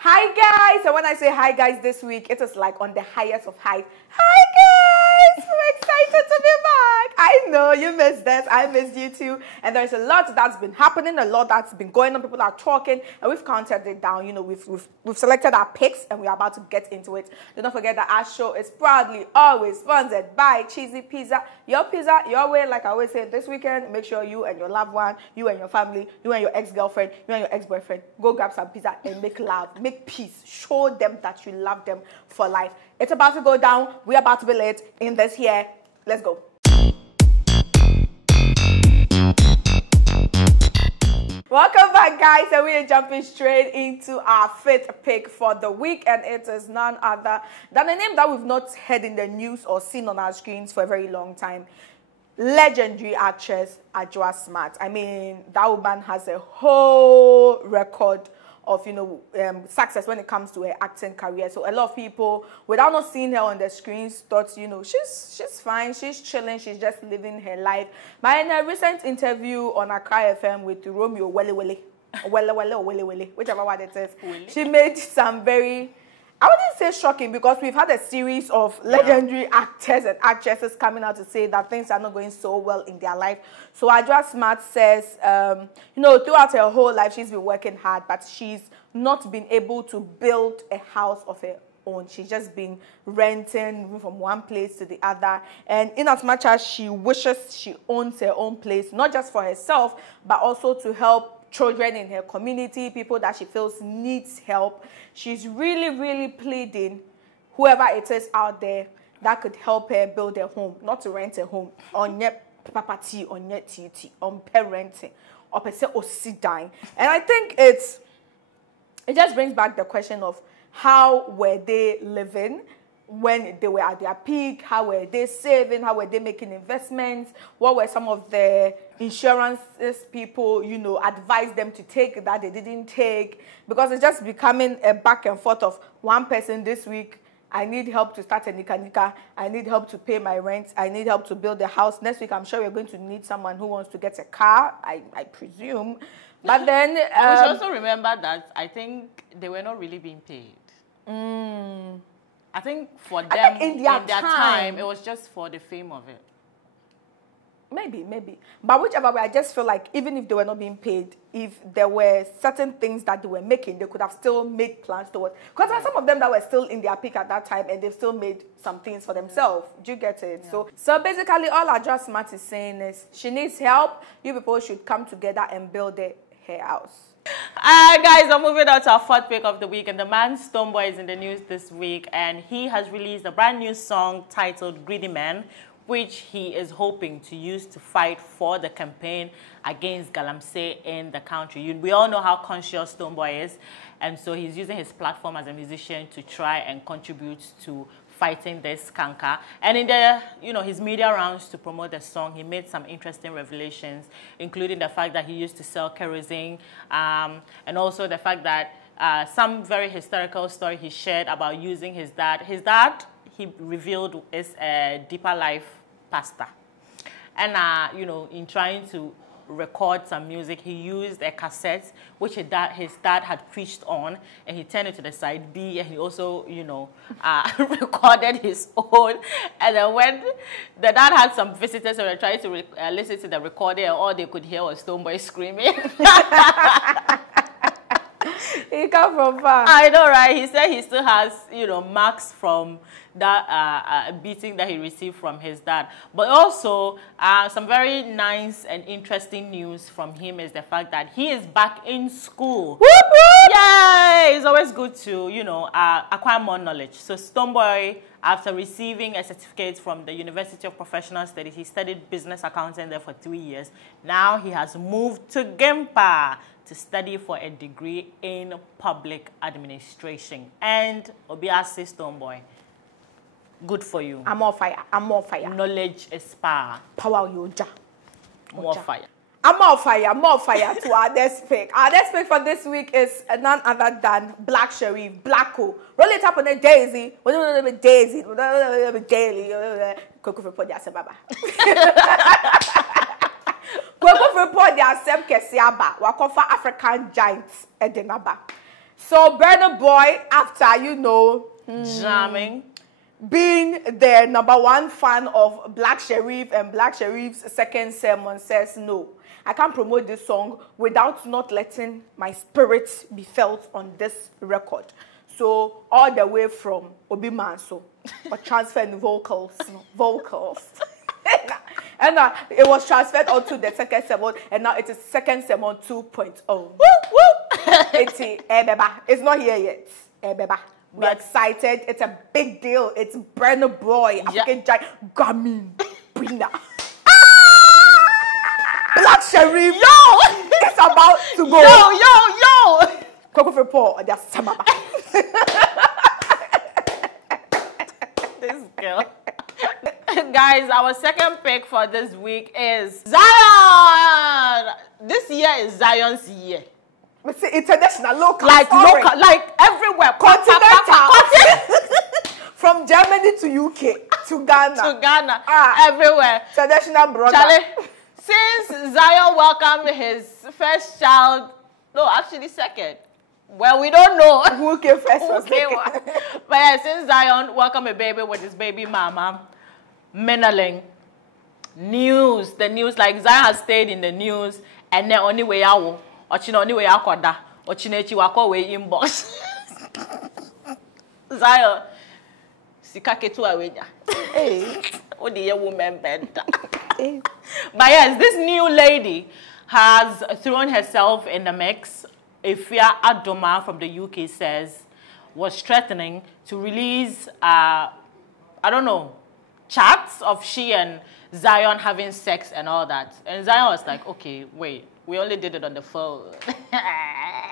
Hi guys! So when I say hi guys this week, it is like on the highest of highs. Hi guys! We're excited to be back. I know you missed this. I missed you too. And there's a lot that's been happening, a lot that's been going on. People are talking, and we've counted it down. You know, we've selected our picks, and we're about to get into it. Do not forget that our show is proudly always sponsored by Cheesy Pizza, your way. Like I always say, this weekend, make sure you and your loved one, you and your family, you and your ex-girlfriend, you and your ex-boyfriend, go grab some pizza and make love. Make peace. Show them that you love them for life. It's about to go down. We're about to be late in this here. Let's go. Welcome back, guys, and we are jumping straight into our fifth pick for the week, and it is none other than a name that we've not heard in the news or seen on our screens for a very long time. Legendary actress Adwoa Smart. I mean, that woman has a whole record of, success when it comes to her acting career. So a lot of people, without not seeing her on the screens, thought, she's fine, she's chilling, she's just living her life. But in a recent interview on Accra FM with Romeo Wele, whichever one it is, she made some very, I wouldn't say shocking, because we've had a series of legendary actors and actresses coming out to say that things are not going so well in their life. So Adwoa Smart says, throughout her whole life, she's been working hard, but she's not been able to build a house of her own. She's just been renting, moving from one place to the other. And in as much as she wishes she owns her own place, not just for herself, but also to help children in her community, people that she feels needs help, she's really pleading whoever it is out there that could help her build a home, not to rent a home, on your property, on your TT, on parenting, or per se or sit down. And I think it just brings back the question of how were they living when they were at their peak, how were they saving, how were they making investments, what were some of the insurances people, advised them to take that they didn't take, because it's just becoming a back and forth of one person this week, I need help to start a nika, I need help to pay my rent, I need help to build a house. Next week, I'm sure we're going to need someone who wants to get a car, I presume. But then we should also remember that I think they were not really being paid. I think for them, in their time, it was just for the fame of it. Maybe. But whichever way, I just feel like even if they were not being paid, if there were certain things that they were making, they could have still made plans towards. Because there are some of them that were still in their peak at that time, and they've still made some things for themselves. Do you get it? Yeah. So basically, all Adwoa Smart is saying is she needs help. You people should come together and build her house. Guys, I'm moving on to our fourth pick of the week, and the man Stonebwoy is in the news this week, and he has released a brand new song titled Greedy Man, which he is hoping to use to fight for the campaign against galamsey in the country. We all know how conscious Stonebwoy is, and so he's using his platform as a musician to try and contribute to fighting this canker. And in the, his media rounds to promote the song, he made some interesting revelations, including the fact that he used to sell kerosene, and also the fact that some very historical story he shared about using his dad. His dad, he revealed, is a Deeper Life pastor. And, in trying to record some music, he used a cassette which his dad had preached on, and he turned it to the side B, and he also recorded his own. And then when the dad had some visitors who were trying to listen to the recording, and all they could hear was Stonebwoy screaming. He come from far. I know, right? He said he still has, marks from that beating that he received from his dad. But also, some very nice and interesting news from him is the fact that he is back in school. Whoop, whoop. Yay! It's always good to, acquire more knowledge. So Stonebwoy, after receiving a certificate from the University of Professional Studies, he studied business accounting there for 3 years. Now he has moved to Gimpa to study for a degree in public administration. And Obiase Stonebwoy, good for you. I'm on fire. Knowledge is power. Power yoja. More fire. I'm on fire to our next pick. Our next pick for this week is none other than Black Sherif, Blacko. Roll it up on the daisy. Daisy. Daily. Kweko report their self kesiaba wakofa African giants edinaba. So Burna Boy, after, jamming, being the #1 fan of Black Sherif and Black Sherif's second sermon, says, no, I can't promote this song without not letting my spirit be felt on this record. So all the way from Obi Manso, or transferred vocals. And it was transferred onto the second sermon, and now it is second sermon 2.0. Woo, it's not here yet. We're excited. It's a big deal. It's Burna Boy, African giant, Gamin, Brina. Black Sherif, it's about to go. Yo. Coco for Paul, there's Samaba. This girl. Guys, our second pick for this week is Zion. This year is Zion's year. We say international, local, like everywhere, continental. From Germany to UK to Ghana, everywhere. Traditional brother. Charlie, since Zion welcomed his first child, no, actually second. Well, we don't know who came first. But yeah, since Zion welcomed a baby with his baby mama, Menaling, the news, like Zion has stayed in the news, and then only way out, or only way out, or chinechi wako way inbox. Zion, sikaketu aweja. Hey, oh the woman bed. But yes, this new lady has thrown herself in the mix. Ifia Adoma from the UK says was threatening to release, I don't know, chats of she and Zion having sex and all that. And Zion was like, okay, wait, we only did it on the phone.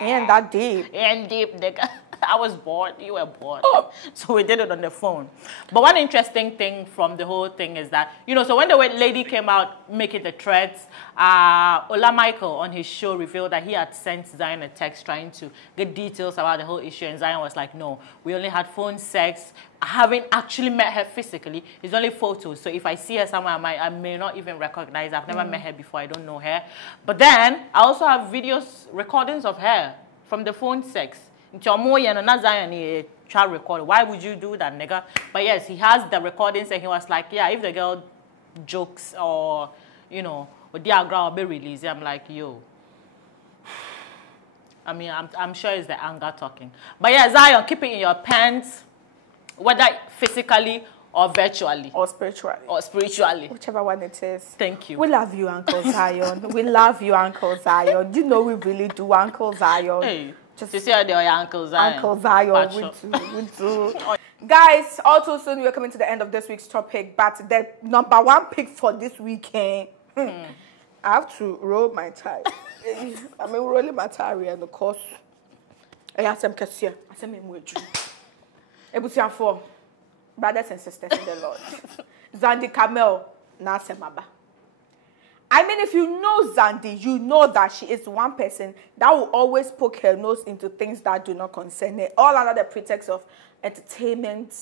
Ain't that deep. Ain't deep, nigga. I was bored, you were bored. So we did it on the phone. But one interesting thing from the whole thing is that, so when the lady came out making the threats, Ola Michael on his show revealed that he had sent Zion a text trying to get details about the whole issue. And Zion was like, no, we only had phone sex. I haven't actually met her physically. It's only photos. So if I see her somewhere, I may not even recognize her. I've never met her before. I don't know her. But then I also have recordings of her from the phone sex. Why would you do that, nigga? But yes, he has the recordings and he was like, yeah, if the girl jokes or, or diagram will be released, I'm like, yo. I mean, I'm sure it's the anger talking. But yeah, Zion, keep it in your pants, whether physically or virtually. Or spiritually. Or spiritually. Whichever one it is. Thank you. We love you, Uncle Zion. We love you, Uncle Zion. You know we really do, Uncle Zion. Hey. Just to see how they are Uncle Zion. Uncle Zion, we do. Guys, also soon we're coming to the end of this week's topic, but the #1 pick for this weekend, I have to roll my tie. Rolling my tie and of course, I have some cashier. I said, for brothers and sisters in the Lord. Zandi Kamel, Nasemaba. I mean, if you know Zandi, you know that she is one person that will always poke her nose into things that do not concern her, all under the pretext of entertainment.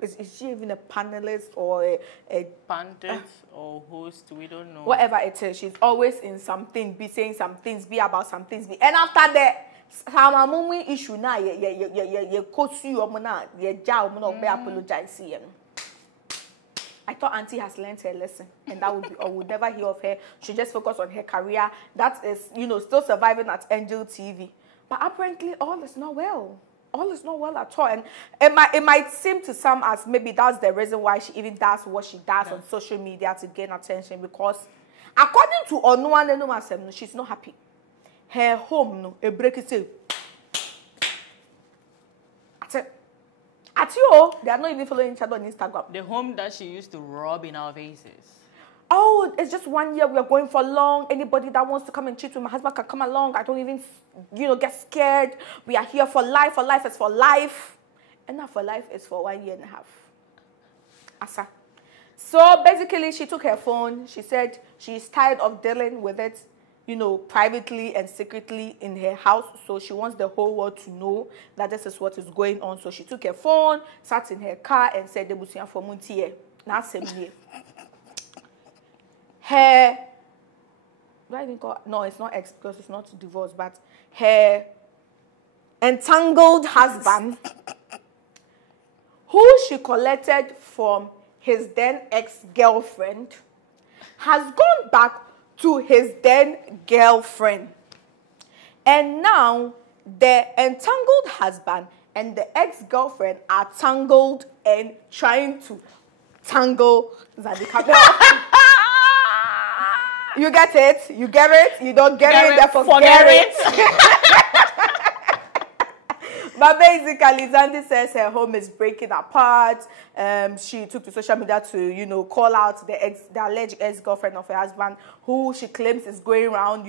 Is she even a panelist or a pundit or host? We don't know. Whatever it is, she's always in something, be saying some things, be about some things. And after that, some issue now, you coach you, you apologize. I thought Auntie has learned her lesson, and that would I would never hear of her. She just focus on her career. That is, still surviving at Angel TV. But apparently, all is not well. All is not well at all. And it might seem to some as maybe that's the reason why she even does what she does on social media to gain attention. Because according to Onuan Enumasem, she's not happy. Her home, a break is at you, they are not even following each other on Instagram. The home that she used to rub in our faces. Oh, it's just 1 year. We are going for long. Anybody that wants to come and cheat with my husband can come along. I don't even, get scared. We are here for life. For life is for life. And not for life is for 1.5 years. Asa. So basically, she took her phone. She said she's tired of dealing with it, privately and secretly in her house. So she wants the whole world to know that this is what is going on. So she took her phone, sat in her car, and said, "Debusian for Muntie." Now, same year. Her, no, it's not ex because it's not divorce, but her entangled husband, who she collected from his then ex-girlfriend, has gone back to his then girlfriend. And now the entangled husband and the ex-girlfriend are tangled and trying to tangle Zandi Kamel. You get it? You get it? You don't get it? Therefore forget it. But basically, Zandi says her home is breaking apart. She took to social media to, call out the alleged ex-girlfriend of her husband, who she claims is going around,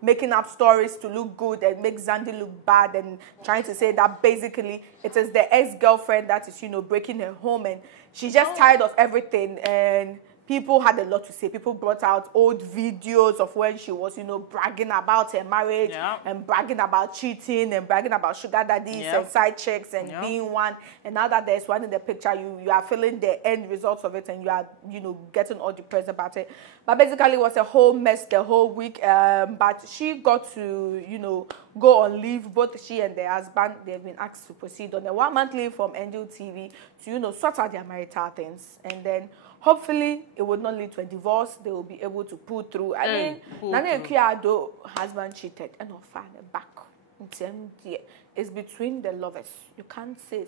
making up stories to look good and make Zandi look bad, and trying to say that basically it is the ex-girlfriend that is, breaking her home, and she's just tired of everything. And people had a lot to say. People brought out old videos of when she was, bragging about her marriage and bragging about cheating and bragging about sugar daddies and side chicks and being one. And now that there's one in the picture, you are feeling the end results of it, and you are, getting all depressed about it. But basically, it was a whole mess the whole week. But she got to, go on leave. Both she and their husband, they've been asked to proceed on a 1-month leave from Ameyaw TV to, sort out their marital things. And then hopefully, it would not lead to a divorce. They will be able to pull through. I mean, Nana Kiado husband cheated and not find it back. It's between the lovers. You can't say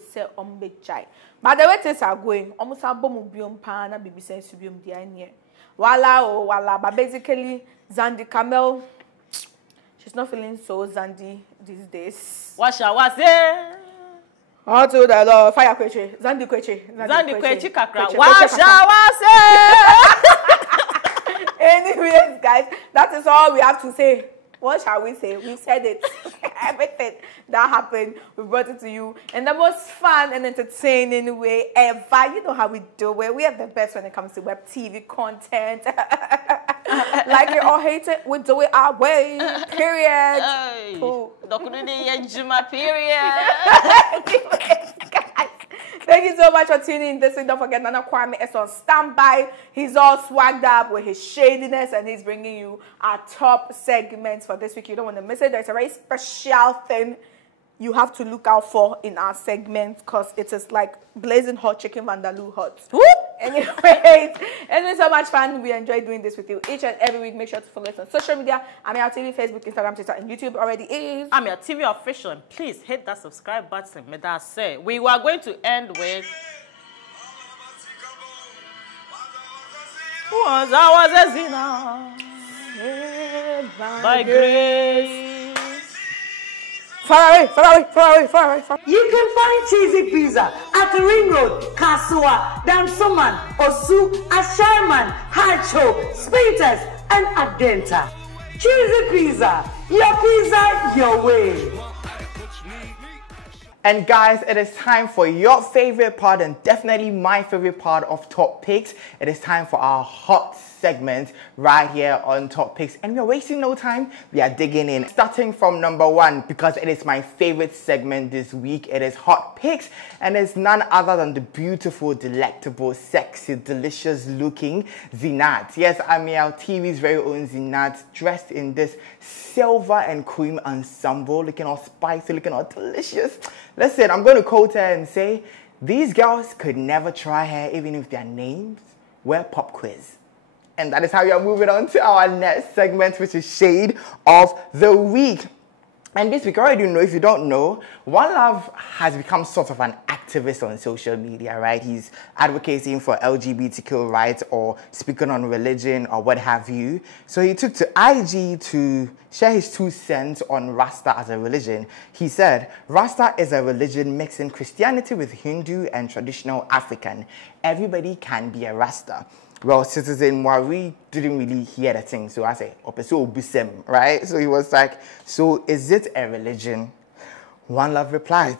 chai. But the way things are going, almost a bomb biom pana bibi sense biom dianye. Wala. But basically, Zandi Kamel, she's not feeling so Zandi these days. What shall I say? Oh, to the Lord, fire kweche, Zandi kweche kakra. What shall I say? Anyways, guys, that is all we have to say. What shall we say? We said it. Everything that happened, we brought it to you in the most fun and entertaining way ever. You know how we do it. We are the best when it comes to web TV content. Like it or hate it, we do it our way. Period. Thank you so much for tuning in this week. Don't forget, Nana Kwame is on standby. He's all swagged up with his shadiness, and he's bringing you our top segments for this week. You don't want to miss it. There's a very special thing you have to look out for in our segment, because it is like blazing hot chicken Vandaloo hot. Whoop! Anyways, it's been so much fun. We enjoy doing this with you each and every week. Make sure to follow us on social media. Ameyaw TV, Facebook, Instagram, Twitter, and YouTube already is Ameyaw TV official. And please hit that subscribe button. May that say. We were going to end with I was a sinner by grace. Far away. You can find Cheesy Pizza at the Ring Road, Kasua, Damsoman, Osu, Asherman, Hacho, Spintex, and Adenta. Cheesy Pizza, your way. And guys, it is time for your favorite part, and definitely my favorite part of Top Picks. It is time for our hot segment right here on Top Picks. And we are wasting no time. We are digging in. Starting from number 1, because it is my favorite segment this week. It is Hot Picks, and it's none other than the beautiful, delectable, sexy, delicious looking Zinat. Yes, Ameyaw TV's very own Zinat, dressed in this silver and cream ensemble, looking all spicy, looking all delicious. Listen, I'm going to quote her and say, these girls could never try her even if their names were pop quiz. And that is how we are moving on to our next segment, which is Shade of the Week. And this week, I already know, if you don't know, One Love has become sort of an activist on social media, right? He's advocating for LGBTQ rights or speaking on religion or what have you. So he took to IG to share his 2 cents on Rasta as a religion. He said, Rasta is a religion mixing Christianity with Hindu and traditional African. Everybody can be a Rasta. Well, Citizen Wari didn't really hear the thing, so I said, right? So he was like, so is it a religion? One Love replied,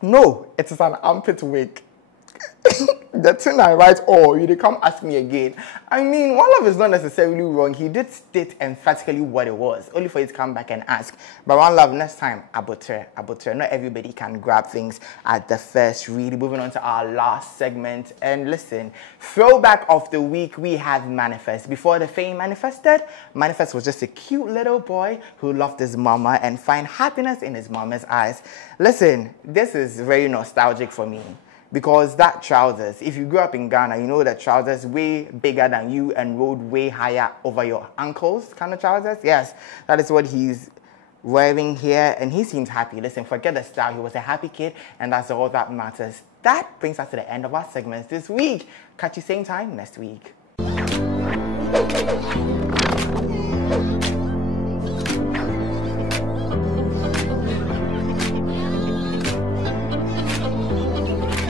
no, it is an armpit wig. The thing I write, you they come ask me again. I mean, One Love is not necessarily wrong. He did state emphatically what it was, only for you to come back and ask. But One Love, next time, abutre. Not everybody can grab things at the first read. Moving on to our last segment. And listen, throwback of the week, we have Manifest. Before the fame manifested, Manifest was just a cute little boy who loved his mama and find happiness in his mama's eyes. Listen, this is very nostalgic for me. Because that trousers, if you grew up in Ghana, you know that trousers way bigger than you and rolled way higher over your ankles kind of trousers. Yes, that is what he's wearing here, and he seems happy. Listen, forget the style. He was a happy kid, and that's all that matters. That brings us to the end of our segments this week. Catch you same time next week.